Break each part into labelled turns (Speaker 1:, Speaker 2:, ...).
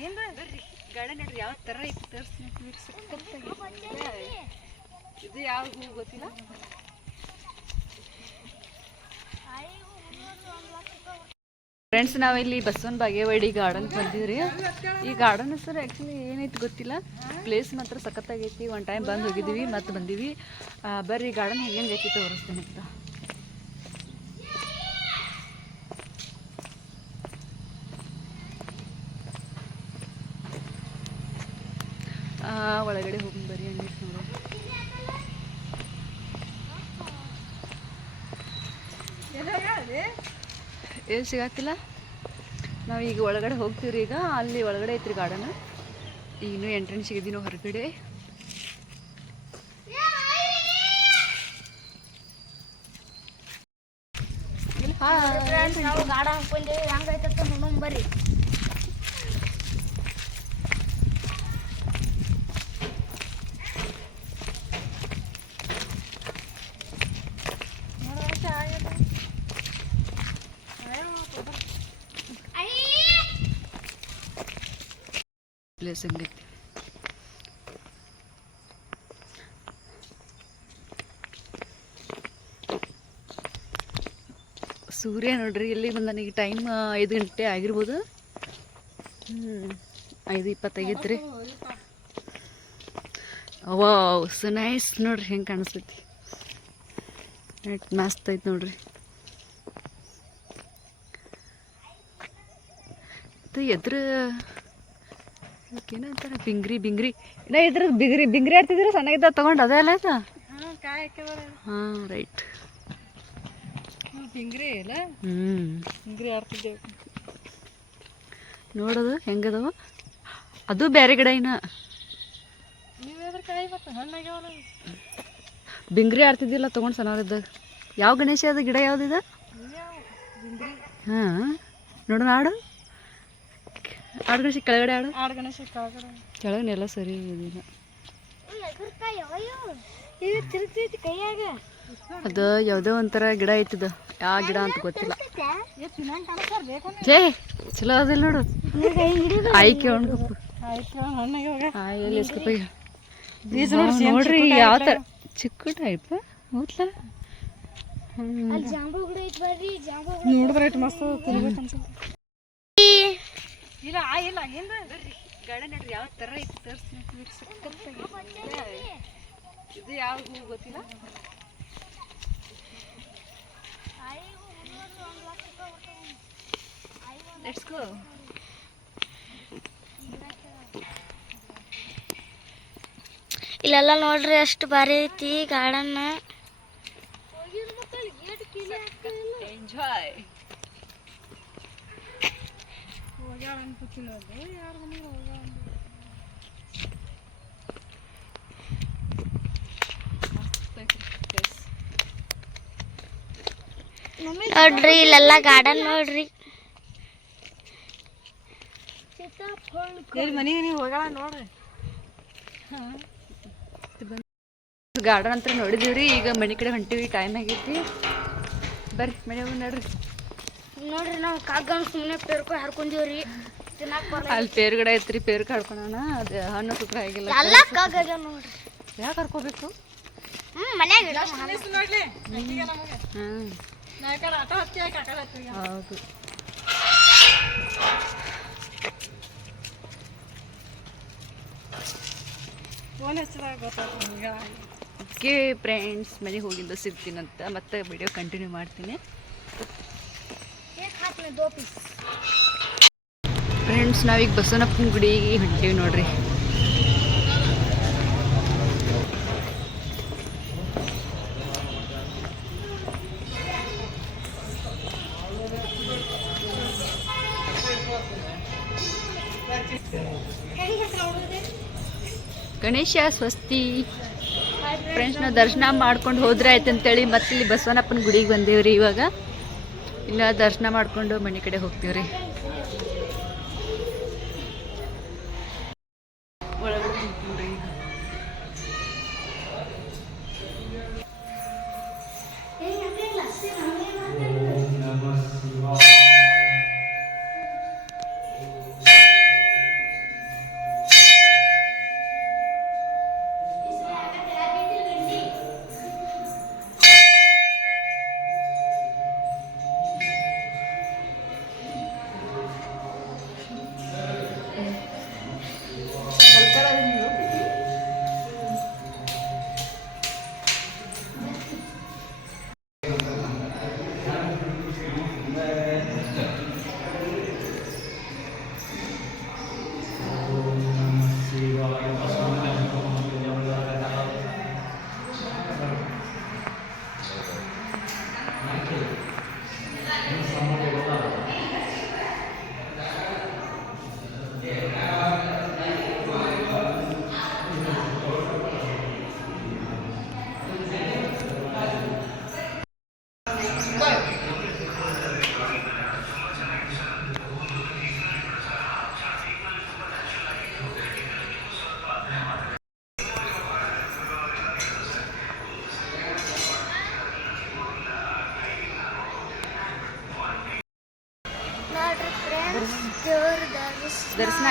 Speaker 1: ಹಿಂದೆ ಗಾರ್ಡನ್ ನೋಡ್ರಿ ಯಾವ ಥರ ತೋರಿಸ್ತೀನಿ ಫ್ರೆಂಡ್ಸ್ ನಾವಿಲ್ಲಿ ಬಸವನ ಬಾಗೇವಾಡಿ ಗಾರ್ಡನ್ ಬಂದಿದ್ರಿ ಈ ಗಾರ್ಡನ್ ಹೆಸರು ಆ್ಯಕ್ಚುಲಿ ಏನೈತಿ ಗೊತ್ತಿಲ್ಲ. ಪ್ಲೇಸ್ ಮಾತ್ರ ಸಖತ್ತಾಗೈತಿ. ಒನ್ ಟೈಮ್ ಬಂದು ಹೋಗಿದ್ದೀವಿ ಮತ್ತೆ ಬಂದೀವಿ. ಬರ್ರಿ ಗಾರ್ಡನ್ ಹೆಂಗೆ ಐತಿ ತೋರಿಸ್ತೀನಿ ಅಂತ ಆ, ಒಳಗಡೆ ಹೋಗಿ ಬರ್ರಿ ಹಂಗೈತಿ ನೋಡು ಏನು ಸಿಗತ್ತಿಲ್ಲ ನಾವು ಈಗ ಒಳಗಡೆ ರೀ ಈಗ. ಅಲ್ಲಿ ಒಳಗಡೆ ಐತ್ರಿ ಗಾರ್ಡನ್ ಈಗ ಇನ್ನೂ ಎಂಟ್ರೆನ್ಸ್ ಇದೀನೋ ಹೊರಗಡೆ.
Speaker 2: ನಾವು ಗಾಡ ಹಾಕೊಂಡೇವಿ ಹೆಂಗೈತತ್ತ ನೋಡೋಣ ಬರ್ರಿ
Speaker 1: ಪ್ಲೇಸ್ ಸಂಗತಿ. ಸೂರ್ಯ ನೋಡ್ರಿ, ಇಲ್ಲಿ ಬಂದು ನನಗೆ ಟೈಮ್ ಐದು ಗಂಟೆ ಆಗಿರ್ಬೋದು. ಐದು ಇಪ್ಪತ್ತೈದು ಅವ ಸೊ ನೈಸ್ ನೋಡ್ರಿ, ಹೆಂಗೆ ಕಾಣಿಸ್ತೈತಿ. ಮಸ್ತ್ ಐತಿ ನೋಡ್ರಿ. ಇದು ಎದ್ರ ಏನಂತಾರ ಬಿಂಗ್ರಿ ಬಿಂಗ್ರಿ. ಇನ್ನ ಇದ್ರ ಬಿಗ್ರಿ ಬಿಂಗ್ರಿ ಆಡ್ತಿದ್ರ ಸಣ್ಣಗಿದ್ದ ತಗೊಂಡು ಅದೇ ಅಲ್ಲ ಆಯ್ತಾ ಹಾಂ ರೈಟ್
Speaker 3: ಬಿಂಗ್ರಿ ಇಲ್ಲ
Speaker 1: ಹ್ಞೂ
Speaker 3: ಬಿಂಗ್ರಿ ಆಡ್ತಿದ್ದೇವೆ.
Speaker 1: ನೋಡೋದು ಹೆಂಗದವ? ಅದು ಬೇರೆ ಗಿಡ ಇನ್ನ. ಬಿಂಗ್ರಿ ಆಡ್ತಿದ್ದಿಲ್ಲ ತೊಗೊಂಡು ಸಣ್ಣವರಿದ್ದಾಗ. ಯಾವ ಗಣೇಶ ಅದು? ಗಿಡ ಯಾವ್ದಿದೆ ಹಾಂ. ನೋಡೋಣ ಆಡು ಆಡು ಗಣೇಶ ಕೆಳಗಡೆ ಆಡು.
Speaker 3: ಕೆಳಗೆ ಗಣೇಶ ಕೆಳಗಡೆ
Speaker 1: ಎಲ್ಲ ಸರಿ ಇದಿಲ್ಲ.
Speaker 2: ಇದು ತಿರುಗ್ತೈತಿ ಕೈಯಾಗ.
Speaker 1: ಅದು ಯಾವುದೋ ಒಂಥರ ಗಿಡ ಐತದ. ಯಾವ ಗಿಡ ಅಂತ ಗೊತ್ತಿಲ್ಲ.
Speaker 3: ಏ
Speaker 1: ಚಲೋ ಅದಿಲ್ಲ ನೋಡು. ಆಯ್ಕೆ ಒಣಗಪ್ಪ ನೋಡ್ರಿ ಯಾವ. ಥರ ಚಿಕ್ಕ ಟೈಪ್
Speaker 3: ನೋಡಿದ್ರೆ ಮಸ್ತ್ ಇಲ್ಲ ಆ ಇಲ್ಲ ಹಿಂದೆ.
Speaker 1: ಗಾರ್ಡನ್ ನೋಡ್ರಿ ಯಾವ ಥರ ಐತಿ ತೋರಿಸ್ತೀನಿ ಇದು ಯಾವ ಹೂ ಗೊತ್ತಿಲ್ಲ? ಲೆಟ್ಸ್ ಗೋ
Speaker 2: ಇಲ್ಲೆಲ್ಲ ನೋಡ್ರಿ ಎಷ್ಟು ಭಾರಿ ಐತಿ ಗಾರ್ಡನ್. ನೋಡ್ರಿ ಇಲ್ಲೆಲ್ಲ ಗಾರ್ಡನ್ ನೋಡ್ರಿ.
Speaker 1: ಗಾರ್ಡನ್ ಅಂತ ನೋಡಿದೀವ್ರಿ ಈಗ ಮನೆ ಕಡೆ ಹೊಂಟಿವಿ ಟೈಮ್ ಆಗೈತಿ. ಬರ್ರಿ ಮನೆ ನೋಡ್ರಿ.
Speaker 2: ನೋಡ್ರಿ ನಾವು ಕಾಗ್ ಸುಮ್ಮನೆ ಪೇರ್ಕೊ ಹರ್ಕೊಂಡಿವ್ರಿ.
Speaker 1: ಅಲ್ಲಿ ಪೇರು ಗಿಡ ಐತ್ರಿ ಪೇರು ಕಡ್ಕೊಳೋಣ ಅದು ಹಣ್ಣು ಸುಖ ಆಗಿಲ್ಲ.
Speaker 2: ಎಲ್ಲ ಕಾಗಾಗ ನೋಡ್ರಿ.
Speaker 1: ಯಾಕೆ ಕರ್ಕೋಬೇಕು ಹೌದು. ಓಕೆ ಫ್ರೆಂಡ್ಸ್ ಮನೆಗೆ ಹೋಗಿಂದ ಸಿಗ್ತೀನಂತ ಮತ್ತೆ ವಿಡಿಯೋ ಕಂಟಿನ್ಯೂ ಮಾಡ್ತೀನಿ. ಫ್ರೆಂಡ್ಸ್ ನಾವೀಗ ಬಸವನಪ್ಪನ ಗುಡಿಗೆ ಹೊಂಟೀವಿ ನೋಡ್ರಿ. ಗಣೇಶ ಸ್ವಸ್ತಿ. ಫ್ರೆಂಡ್ಸ್ ನಾವು ದರ್ಶನ ಮಾಡ್ಕೊಂಡು ಹೋದ್ರೆ ಆಯ್ತು ಅಂತೇಳಿ ಮತ್ತೆ ಇಲ್ಲಿ ಬಸವನಪ್ಪನ ಗುಡಿಗೆ ಬಂದೇವ್ರಿ ಇವಾಗ. ಇಲ್ಲ ದರ್ಶನ ಮಾಡ್ಕೊಂಡು ಮನೆ ಕಡೆ ಹೋಗ್ತೀವ್ರಿ.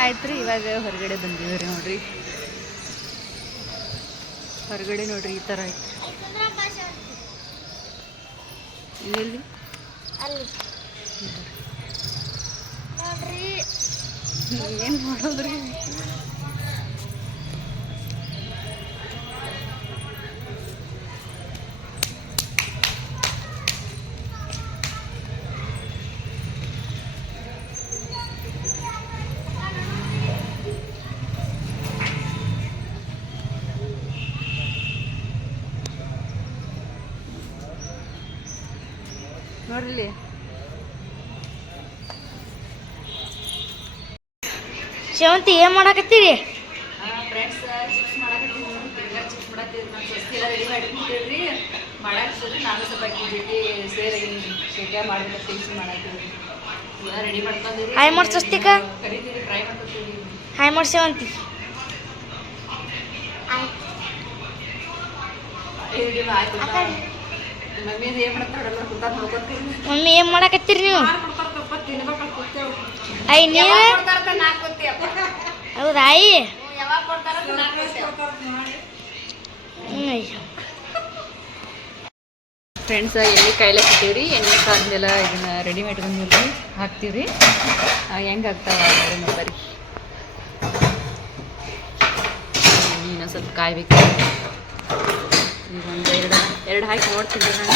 Speaker 1: ಆಯ್ತು ರೀ ಇವಾಗ ಹೊರಗಡೆ ಬಂದಿದ್ದೀವಿ ರೀ ನೋಡ್ರಿ. ಹೊರಗಡೆ ನೋಡ್ರಿ ಈ ಥರ ಆಯ್ತು. ಎಲ್ಲಿ? ಏನು ಮಾಡೋದ್ರಿ? ಮಾಡತ್ತೀವಿ ಎಲ್ಲ ರೆಡಿ ಮಾಡಾಕತ್ತೀರಿ?
Speaker 2: ಹಾಯ್ ಮಾಡ್ ಸ್ವಸ್ತಿಕ. ಹಾಯ್ ಮಾಡಿ ಸೇವಂತಿ
Speaker 1: ಆಯ್ತು ಮಮ್ಮಿ ಏನು
Speaker 2: ಮಾಡಕತ್ತೀರಿ ನೀವು?
Speaker 1: ಐ ನೀವು?
Speaker 2: ಹೌದಾ ಐ.
Speaker 1: ಫ್ರೆಂಡ್ಸ್ ಎಣ್ಣೆ ಕಾಯಿಲೆ ಹಾಕ್ತೀವಿ ಎಣ್ಣೆ ಕಾದ್ಮೇಲೆ ಇದನ್ನ ರೆಡಿ ಮಾಡ್ಕೊಂಡ್ಮೇಲೆ ಹಾಕ್ತೀವಿ ರೀ ಹೆಂಗೆ ಆಗ್ತಾವ ಬರ್ರಿ. ಇನ್ನೊಂದು ಸ್ವಲ್ಪ ಕಾಯ್ಬೇಕು. ಒಂದು ಎರಡು ಎರಡು ಹಾಕಿ ನೋಡ್ತಿದ್ದೆ ನಾನು.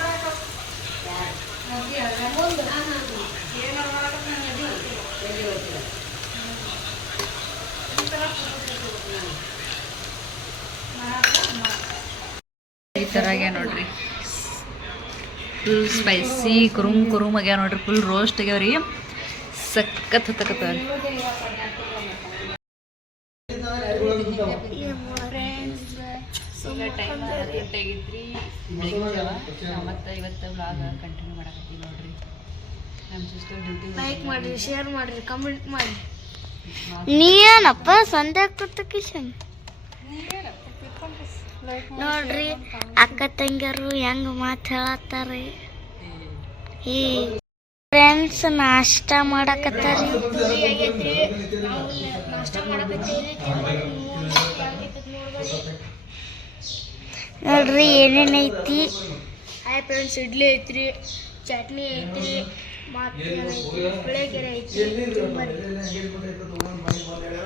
Speaker 1: ಈ ಥರ ಆಗ್ಯಾವ ನೋಡ್ರಿ. ಫುಲ್ ಸ್ಪೈಸಿ ಕುರುಮ್ ಕುರುಮ್ ಆಗ್ಯಾವ ನೋಡ್ರಿ. ಫುಲ್ ರೋಸ್ಟ್ ಆಗ್ಯಾವ ರೀ. ಸಖತ್ ಹತ್ತಕತ್ತಾವ ಈಗ ಟೈಮ್ ಮತ್ತೆ ಇವತ್ತು ಬ್ಲಾಗ್ ಕಂಟಿನ್ಯೂ ಮಾಡಕತ್ತೀವಿ ನೋಡ್ರಿ. ನಮ್ಮ ಸಿಸ್ಟರ್ ಡ್ಯೂಟಿ
Speaker 2: ಲೈಕ್ ಮಾಡ್ರಿ ಶೇರ್ ಮಾಡ್ರಿ ಕಮೆಂಟ್ ಮಾಡ್ರಿ. ನೀ ಸಂಜೆ ಆಗ್ತದ ಕೂತಕಿಶನ್ ನೋಡ್ರಿ, ಅಕ್ಕ ತಂಗಿಯರು ಹೆಂಗ್ ಮಾತಾಡತ್ತಾರ ಈ ಫ್ರೆಂಡ್ಸ್ ನಾಷ್ಟ ಮಾಡಕತ್ತಾರಿ? ನೋಡ್ರಿ ಏನೇನೈತಿ ಫ್ರೆಂಡ್ಸ್ ಇಡ್ಲಿ ಐತ್ರಿ, ಚಟ್ನಿ ಐತ್ರಿ ಪುಳಿಯೋಗರೆ ಐತಿ.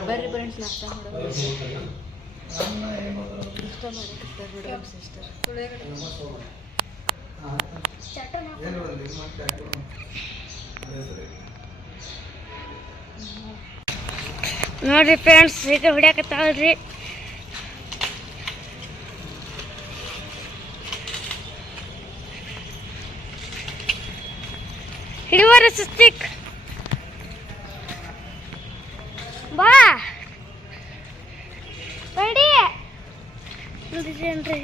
Speaker 1: ಬರ್ರಿ ಫ್ರೆಂಡ್ಸ್ ನಾಷ್ಟ ಮಾಡೋದು ನೋಡ್ರಿ ನಮ್ಮ ಸಿಸ್ಟರ್
Speaker 2: ನೋಡ್ರಿ ಫ್ರೆಂಡ್ಸ್ ಈಗ ಹೊಡ್ಯಾಕತ್ತಾಳ್ರಿ ಹಿಡುವರ ಸುಸ್ತಿಕ್. ಬಾ. ಬಡಿ ನೋಡಿ